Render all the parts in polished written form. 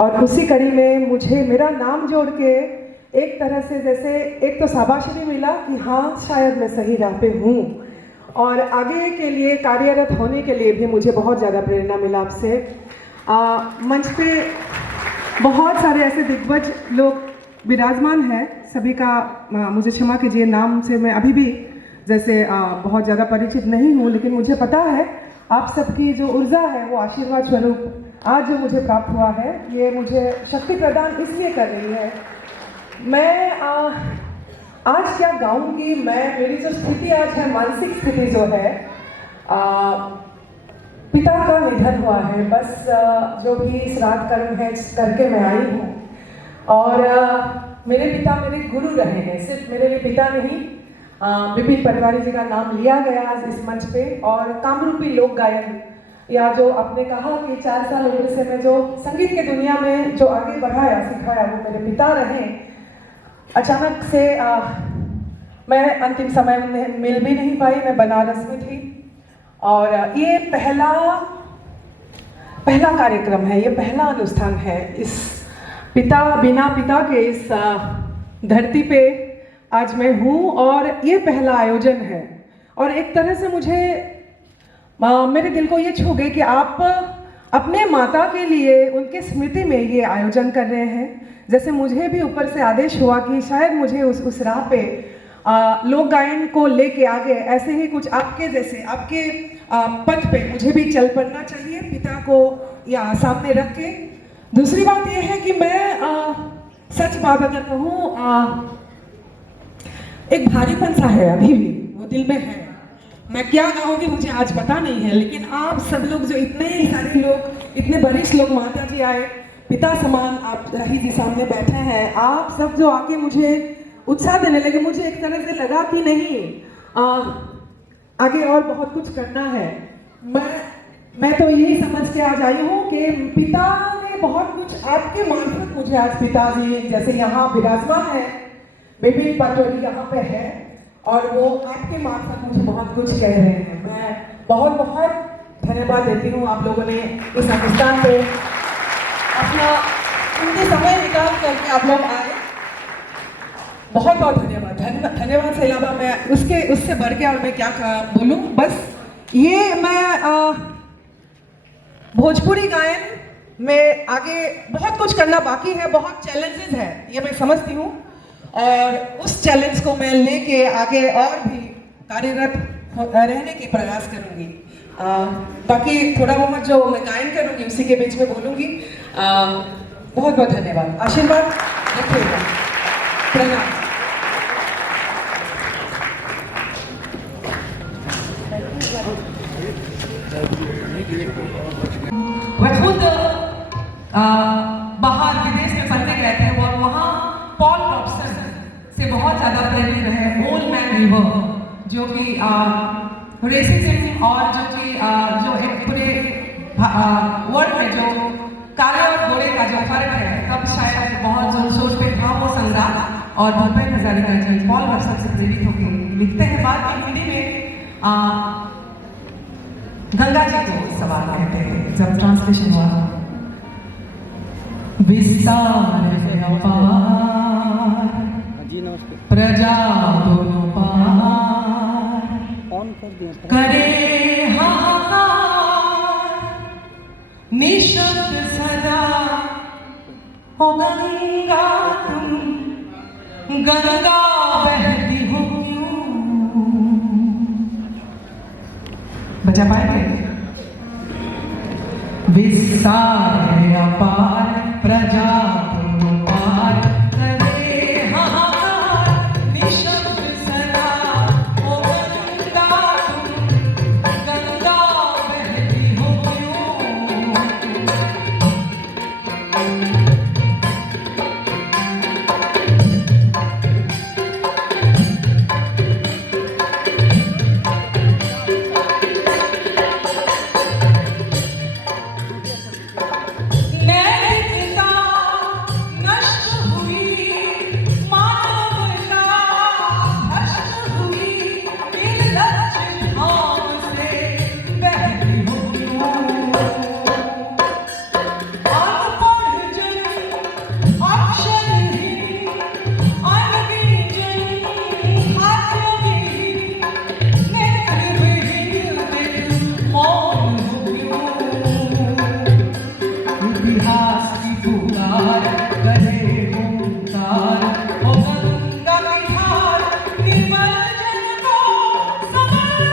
और उसी कड़ी में मुझे मेरा नाम जोड़ के एक तरह से जैसे एक तो शाबाशी मिला कि हाँ शायद मैं सही राह पे हूँ, और आगे के लिए कार्यरत होने के लिए भी मुझे बहुत ज़्यादा प्रेरणा मिला आपसे। मंच पे बहुत सारे ऐसे दिग्गज लोग विराजमान हैं, सभी का मुझे क्षमा कीजिए, नाम से मैं अभी भी जैसे बहुत ज़्यादा परिचित नहीं हूँ, लेकिन मुझे पता है आप सबकी जो ऊर्जा है वो आशीर्वाद स्वरूप आज जो मुझे प्राप्त हुआ है, ये मुझे शक्ति प्रदान इसलिए कर रही है। मैं आज क्या गाऊंगी, मेरी जो स्थिति आज है, मानसिक स्थिति जो है, पिता का निधन हुआ है, बस जो भी श्राद्ध कर्म है करके मैं आई हूँ। और मेरे पिता मेरे गुरु रहे हैं, सिर्फ मेरे लिए पिता नहीं, विपिन पटवारी जी का नाम लिया गया आज इस मंच पे। और कामरूपी लोक गायन, या जो आपने कहा कि 4 साल उम्र से मैं जो संगीत के दुनिया में जो आगे बढ़ाया सिखाया वो मेरे पिता रहे। अचानक से मैं अंतिम समय में मिल भी नहीं पाई, मैं बनारस में थी, और ये पहला कार्यक्रम है, ये पहला अनुष्ठान है इस बिना पिता के इस धरती पे आज मैं हूँ, और ये पहला आयोजन है। और एक तरह से मुझे मेरे दिल को ये छू गई कि आप अपने माता के लिए उनके स्मृति में ये आयोजन कर रहे हैं। जैसे मुझे भी ऊपर से आदेश हुआ कि शायद मुझे उस राह पे लोक गायन को लेके आगे ऐसे ही कुछ आपके जैसे आपके पथ पे मुझे भी चल पड़ना चाहिए, पिता को या सामने रख के। दूसरी बात यह है कि मैं सच बात अगर कहूँ, एक भारीपन सा है अभी भी, वो दिल में है। मैं क्या गाऊंगी मुझे आज पता नहीं है, लेकिन आप सब लोग जो इतने सारे लोग, इतने वरिष्ठ लोग, माता जी आए, पिता समान आप राही जी सामने बैठे हैं, आप सब जो आके मुझे उत्साह देने लगे, मुझे एक तरह से लगा कि नहीं आगे और बहुत कुछ करना है। मैं तो यही समझ के आज आई हूँ कि पिता ने बहुत कुछ आपके मार्फत मुझे आज पिताजी जैसे यहाँ विराजमान है, विपिन पटवारी यहाँ पे है, और वो आपके मार्फत मुझे बहुत कुछ कह रहे हैं। मैं बहुत बहुत धन्यवाद देती हूँ आप लोगों ने इस अनुष्ठान पे अपना उनके समय निकाल करके आप लोग आए, बहुत बहुत धन्यवाद। धन्यवाद से अलावा मैं उससे बढ़ के और मैं क्या बोलूँ, बस ये मैं भोजपुरी गायन में आगे बहुत कुछ करना बाकी है, बहुत चैलेंजेस है, ये मैं समझती हूँ, और उस चैलेंज को मैं लेके आगे और भी कार्यरत रहने की प्रयास करूँगी। बाकी थोड़ा बहुत जो मैं गायन करूँगी उसी के बीच में बोलूँगी। बहुत बहुत धन्यवाद, आशीर्वाद रखिएगा, प्रणाम। वह खुद बाहर विदेश में पढ़ने गए थे और वहाँ पॉल रॉबसन से बहुत ज़्यादा प्रेरित रहे। ओल्ड मैन रिवर, जो कि रेसिज्म और जो एक पूरे वर्ल्ड में जो काले और गोरे का जो फर्क है, तब शायद बहुत जो सोच पे था वो संग्राम, और भूपेन हजारिका जी पॉल रॉबसन से प्रेरित होकर लिखते हैं। बाद में हिंदी में गंगा जी को सवाल कहते हैं, जब ट्रांसलेशन हुआ, विस्तार से अपार प्रजा दोनों पार करे हाहाकार, निशब्द सदा हो गंगा तुम, गंगा बहती हो क्यों। बचा पाएंगे? विस्तार अपार प्रजा दोनों पार करे हाहाकार, निशब्द सदा हो गंगा तुम, गंगा बहती हो क्यों। मैं इतिहास की पुकार गले ओंकार ओ गंगा की धार निर्मल जल को समुद्र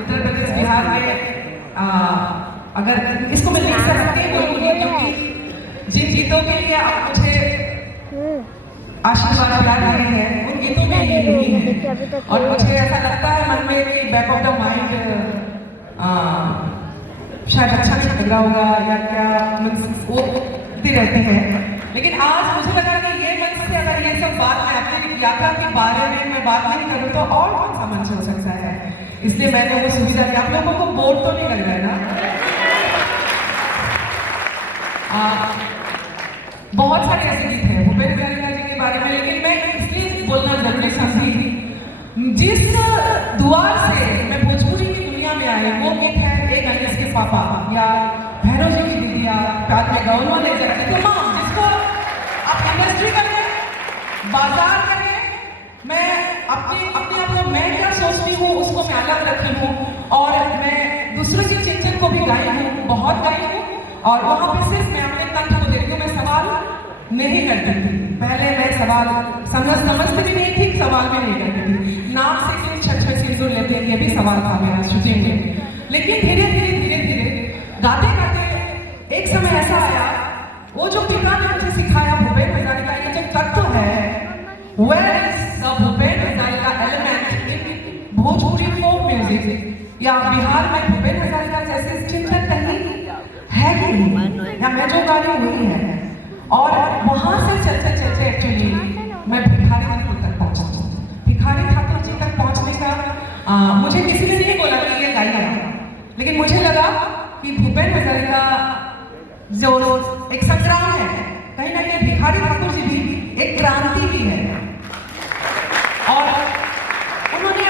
उत्तर प्रदेश बिहार में अगर इसको मैं लिख सकती बोलूँगी क्योंकि जिन गीतों के लिए आप मुझे आशीर्वाद प्यार रहे हैं उन गीतों में ये नहीं है और मुझे ऐसा लगता है मन में कि बैक ऑफ द माइंड शायद अच्छा नहीं लग रहा होगा या क्या वो होती रहती है, लेकिन आज मुझे लगा कि ये मंच से अगर ये सब बात मैं अपनी यात्रा के बारे में मैं बात नहीं करूँ तो और कौन सा मंच हो सकता है, इसलिए मैंने वो सुविधा दी। आप लोगों को बोर तो नहीं लग रहा है ना? बहुत सारे ऐसे गीत हैं भूपेंद्र हजारिका जी के बारे में, लेकिन मैं इसलिए बोलना जरूरी समझी जिस द्वार से मैं भोजपुरी की दुनिया में आई वो गीत है एक अंग्रेज के पापा या भैरव जी की दीदी या प्यार में गौनवा ले जाती तमाम जिसको आप इंडस्ट्री करें बाजार करें, मैं अपने आप को मैं क्या सोचती हूँ उसको मैं अलग रखी हूँ और मैं दूसरों की चिंतन को भी गाई हूँ, बहुत गाई हूँ और वहाँ पे सिर्फ मैं अपने तंत्र को देखती हूँ, मैं सवाल नहीं करती थी। पहले मैं सवाल समझती भी नहीं थी, सवाल भी नहीं करती थी। नाम से क्यों छठ सिंदूर लेते हैं ये भी सवाल था मेरा शूटिंग में, लेकिन धीरे धीरे गाते गाते एक समय ऐसा आया वो जो पिता ने मुझे सिखाया भूपेंद्र हजारिका का जो तत्व है where is the Bhupendra Hazarika element in Bhojpuri folk music या बिहार में भूपेंद्र हजारिका जैसे चिंतन कहीं है कि नहीं या मैं जो गा रही हूँ वही है। और वहां से चलते एक्चुअली मैं भिखारी ठाकुर तक पहुंचा। भिखारी ठाकुर जी तक पहुंचने का मुझे किसी ने नहीं बोला कि ये गाइए, लेकिन मुझे लगा कि भूपेंद्र हजारिका जो एक संग्राम है कहीं ना कहीं भिखारी ठाकुर जी भी एक क्रांति भी है और उन्होंने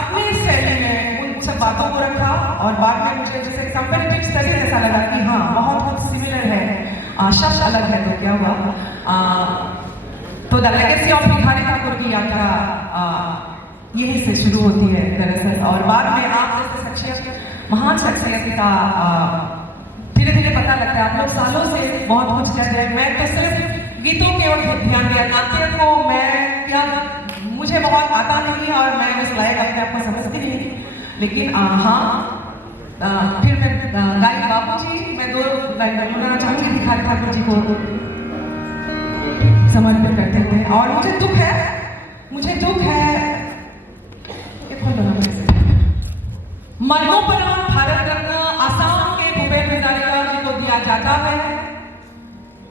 अपने शैली में उन सब बातों को रखा और बाद में मुझे जैसे कंपैरेटिव स्टडीज ऐसा लगा कि हाँ बहुत सिमिलर है, शब्द अलग है तो क्या हुआ। तो the legacy of Bhikhari Thakur की यात्रा यही से शुरू होती है दरअसल और बाद में आप जैसे शख्सियत महान शख्सियत का धीरे धीरे पता लगता है। आप लोग सालों से बहुत कुछ कर रहे हैं, मैं तो सिर्फ गीतों की ओर ध्यान दिया, नाट्य को मैं क्या मुझे बहुत आता नहीं और मैं उस लायक अपने आप को समझती नहीं थी, लेकिन हाँ फिर मैं गायक बाबू जी मैं 2 लाइन बोलना चाहूँगी भिखारी ठाकुर जी को समर्पित करते थे। और मुझे दुख है मरणोपरांत भारत रत्न आसाम के भूपेंद्र हजारिका जी को दिया जाता है,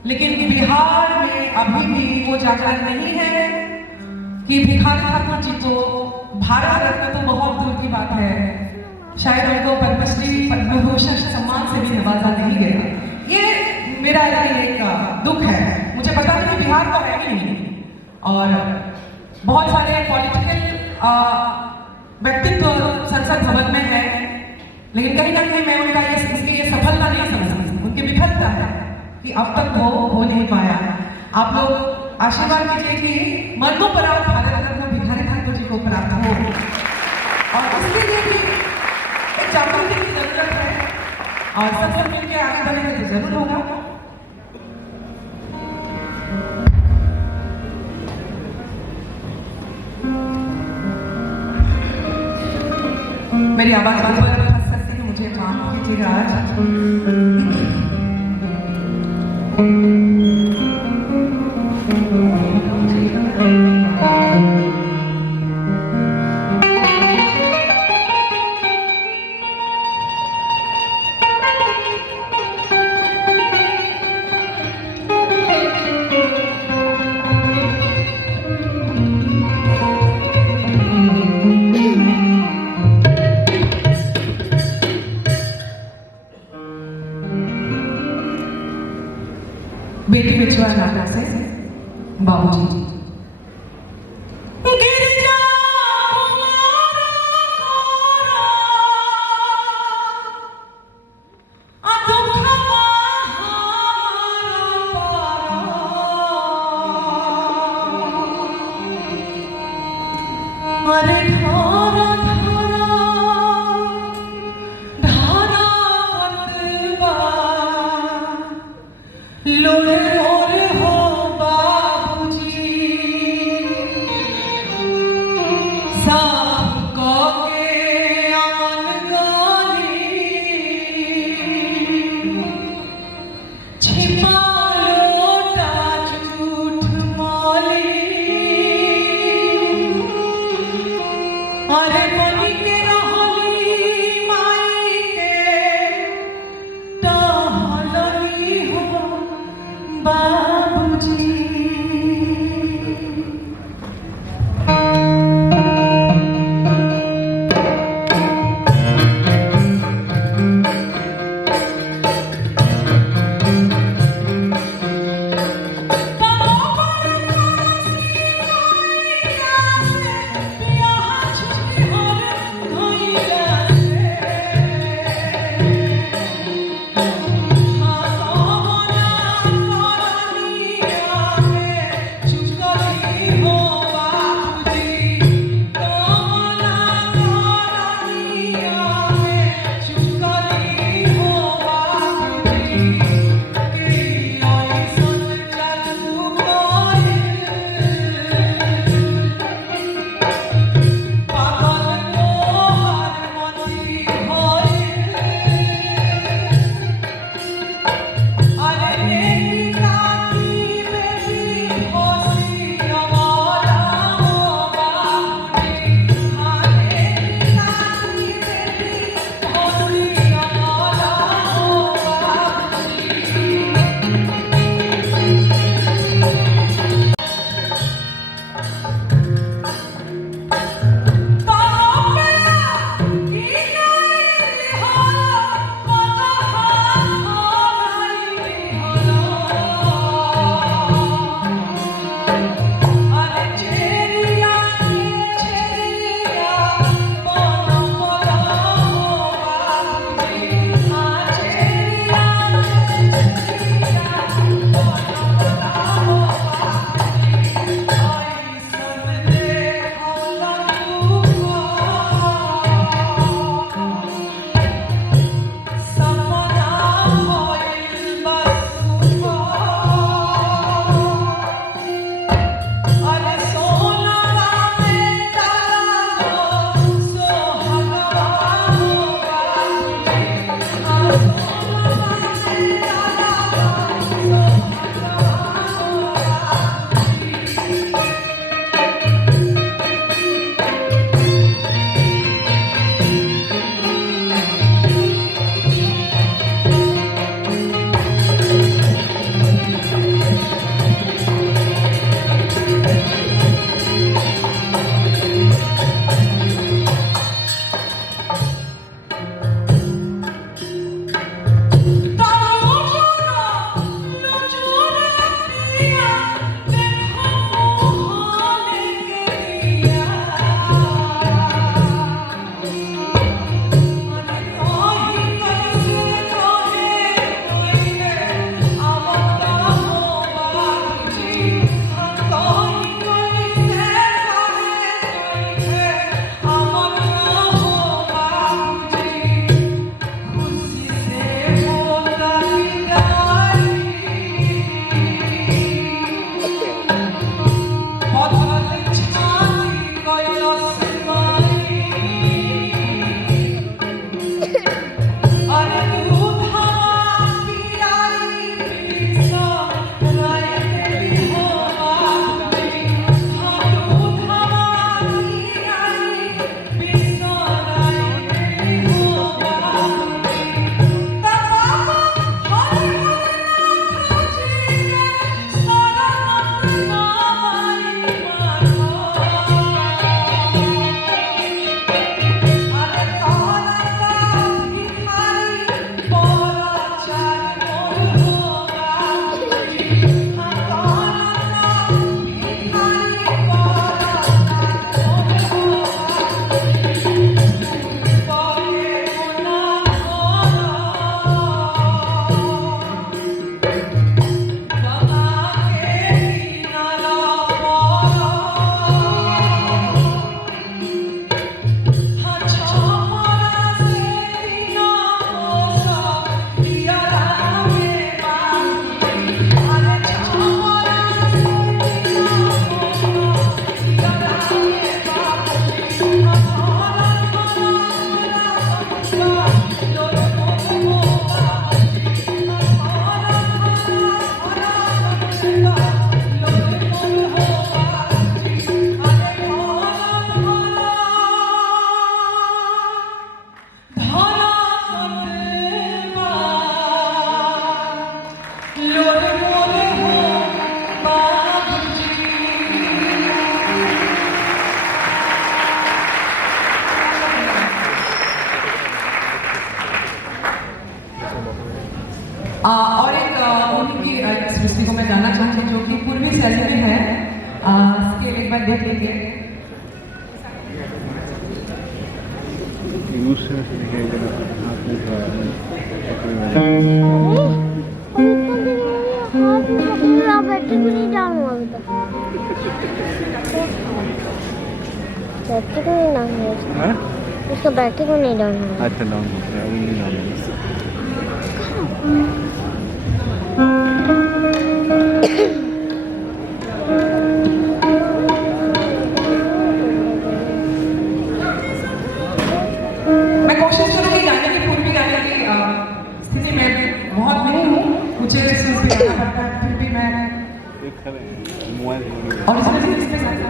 लेकिन बिहार में अभी भी वो जागरण नहीं है कि भिखारी ठाकुर जी को भारत रत्न तो बहुत दूर की बात है, शायद उनको पद्मश्री पद्म भूषण सम्मान से भी नवाजा नहीं गया। ये मेरा एक दुख है। मुझे पता नहीं कि बिहार तो है ही नहीं, और बहुत सारे पॉलिटिकल व्यक्तित्व संसद भवन में है, लेकिन कहीं ना कहीं मैं उनका ये सफलता नहीं समझती, उनकी विफलता है कि अब तक वो हो नहीं पाया। आप लोग आशीर्वाद कीजिए कि मरणोपरांत भारत रत्न भिखारी ठाकुर जी को प्राप्त हो, और उसके लिए भी एक जागृति की जरूरत है, और सब मिलकर आगे बढ़ेंगे तो जरूर होगा। मेरी आवाज पर फंस सकती है, मुझे माफ कीजिएगा आज। बेटी बिछुआ नाटक से बाबूजी। दूसरे से दिखेगा हाथ में बैटरी को नहीं डाउन हुआ अभी तक। बैटरी को नहीं डाउन हुआ उसका बैटरी को नहीं डाउन हुआ। अच्छा डाउन हो गया, अभी नहीं डाउन हुआ। मैं कोशिश करूँगी गाने की पूर्वी गाने की स्थिति में बहुत नहीं हूँ, मुझे इसमें पे गाना पड़ता है, फिर भी मैं मोबाइल और इसमें से इस पे गाना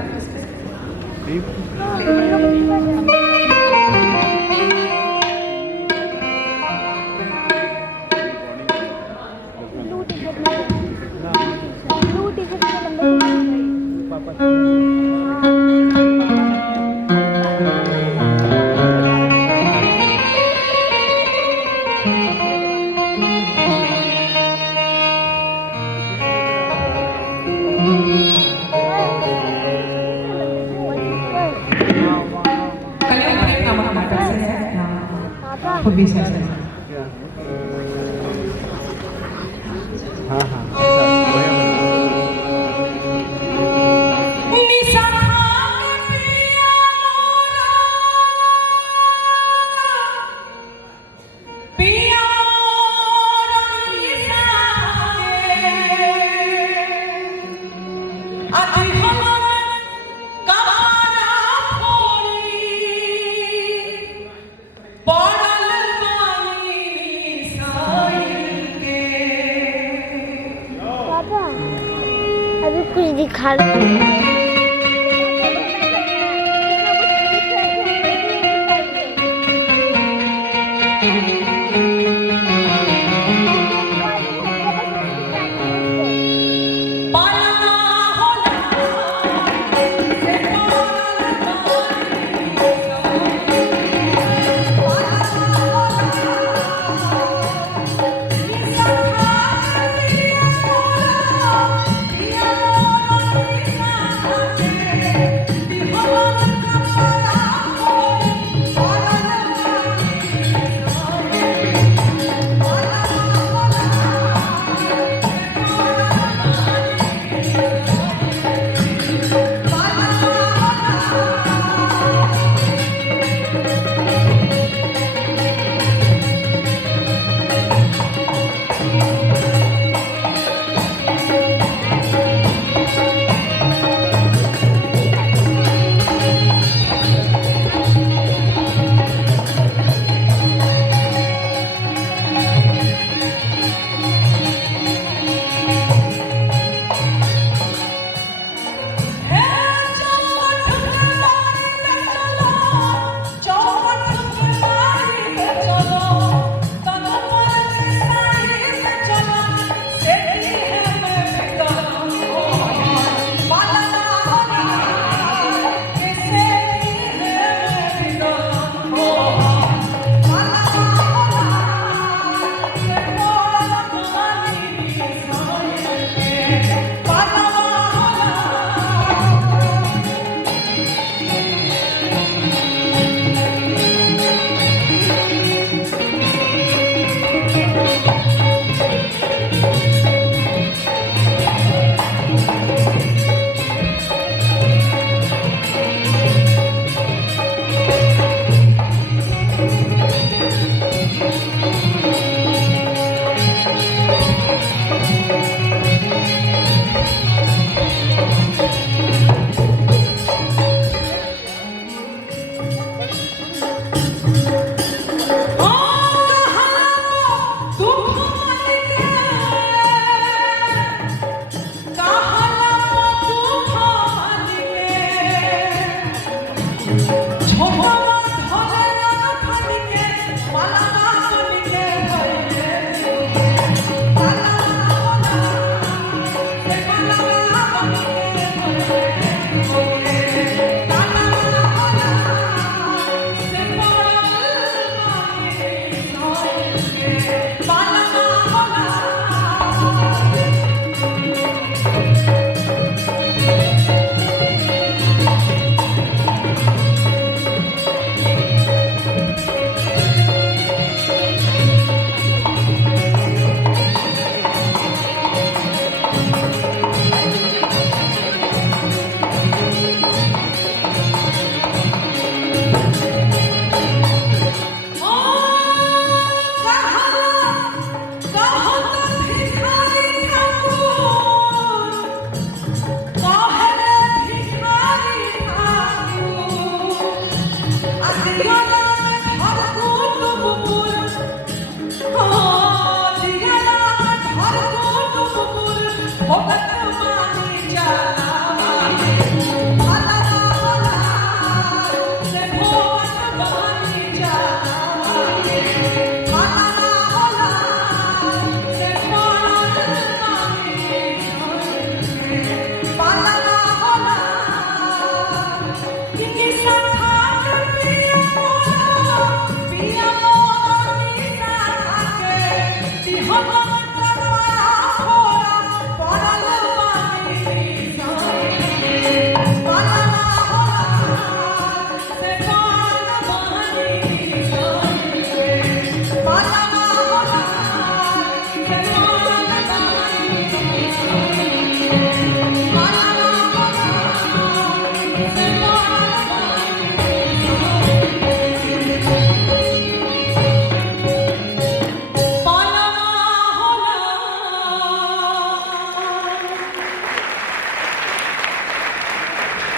खुद भी सही है। हाँ हाँ अभी कुछ दिखा रहे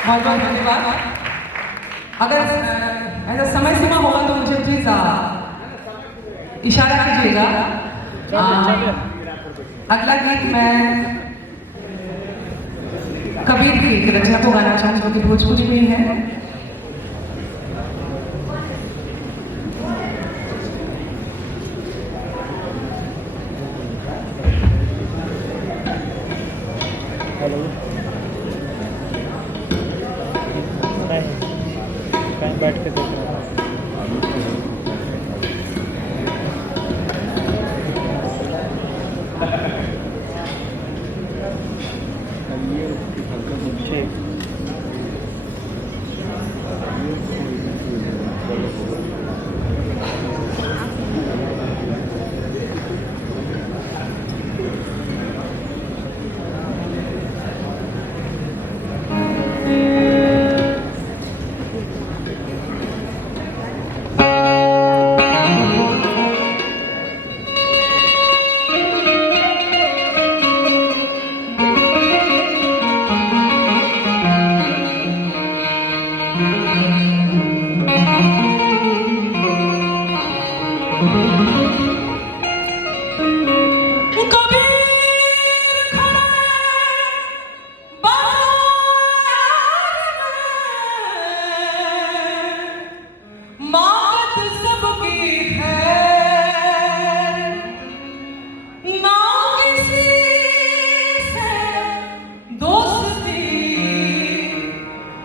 बहुत बहुत धन्यवाद। अगर ऐसा समय सीमा होगा तो मुझे प्लीज इशारा कीजिएगा। अगला गीत मैं कबीर की एक रचना को गाना चाहूँ जो कि भोजपुरी में ही है। हेलो कहीं बैठ के देख रहा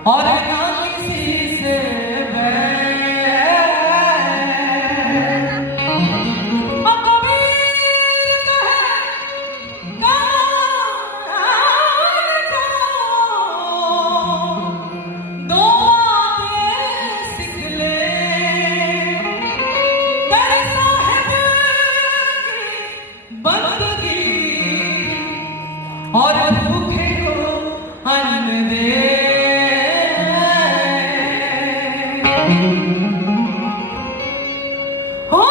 और ना किसी से और भूखे को अन्न दे। हो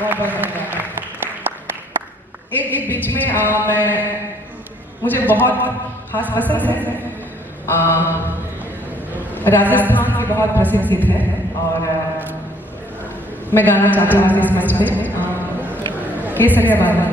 बहुत बहुत धन्यवाद। एक बीच में मुझे बहुत खास पसंद है, राजस्थान के बहुत प्रसिद्ध गीत है और मैं गाना चाहती हूँ इस मंच पे केसरिया बाबा।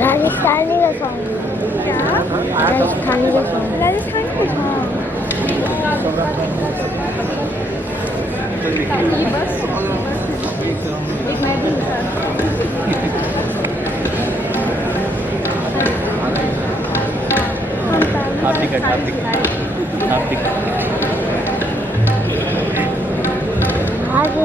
राजस्थानी का सॉन्ग क्या? राजस्थानी का सॉन्ग। राजस्थानी आप टिकट भारत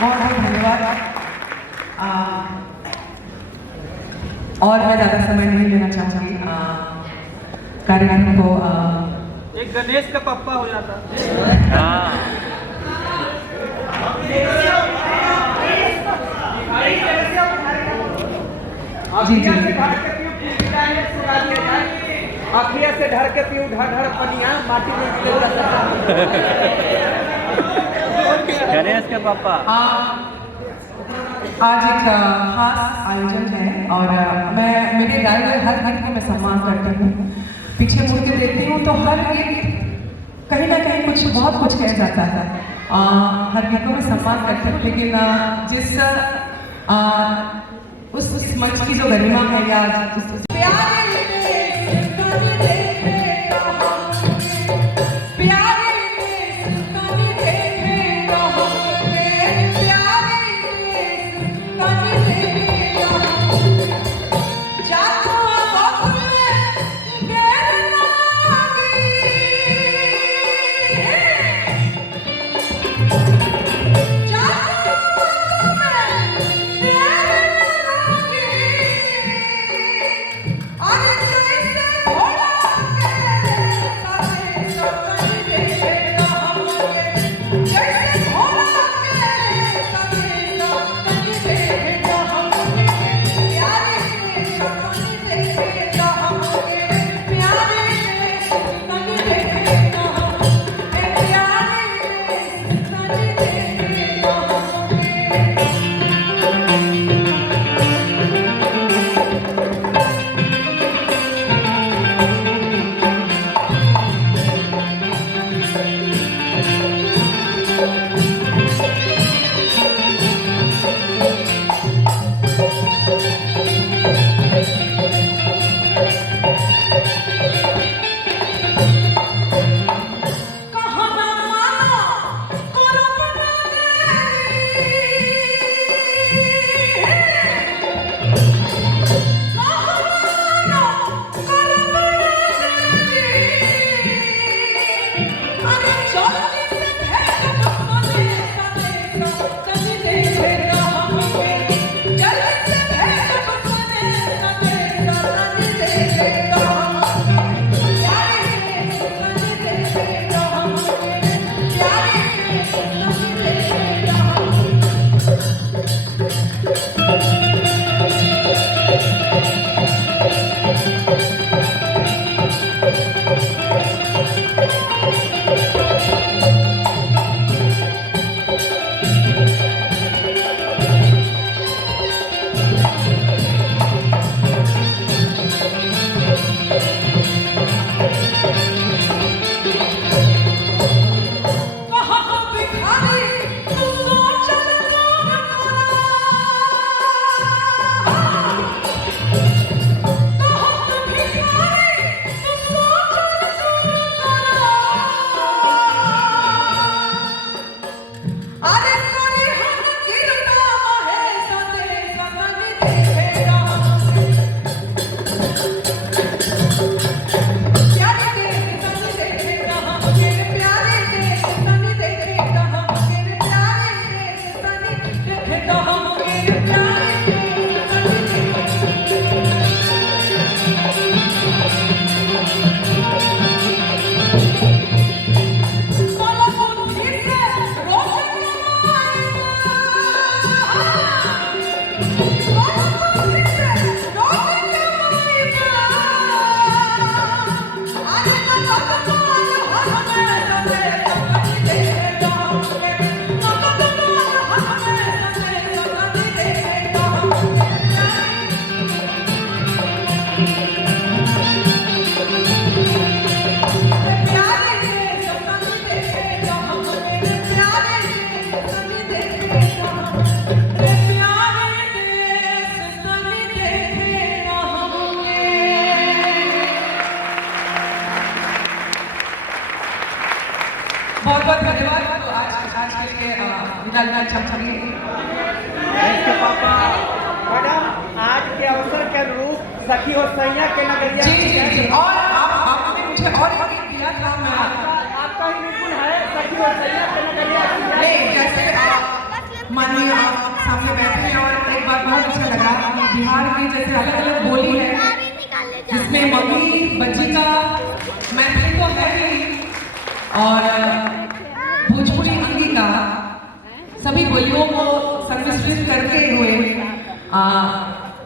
बहुत बहुत धन्यवाद। और मैं ज़्यादा समय नहीं लेना चाहूँगी कार्यक्रम को। एक गणेश का पप्पा हो जाता। जी जी अखिया से ढर के पीऊ ढर ढर पनिया माटी में गिर जाता। गणेश के पापा आज एक खास आयोजन है और मैं मेरे गाए हुए हर गीत को मैं सम्मान करती हूँ। पीछे मुड़ के देखती हूँ तो हर गीत कहीं ना कहीं कुछ बहुत कुछ कह जाता है। हर गीत को मैं सम्मान करती हूँ, लेकिन जिस उस मंच की जो गरिमा है या बहुत बहुत धन्यवाद। तो आज के लिए विदा चाहूँगी। इसके पापा मैडम आज के अवसर के अनुरूप सखी और सैया के नगरिया जी और आपने मुझे और एक गीत दिया था। आपका ही निपुण है सखी और सैया के नगरिया। नहीं, जैसे माननीय आप सामने बैठे हैं और एक बात बहुत अच्छा लगा कि बिहार की जैसे अलग अलग बोली है जिसमें मम्मी बच्ची का मैथिली तो है ही और भोजपुरी अंगिका सभी बोलियों को सम्मिश्रित करते हुए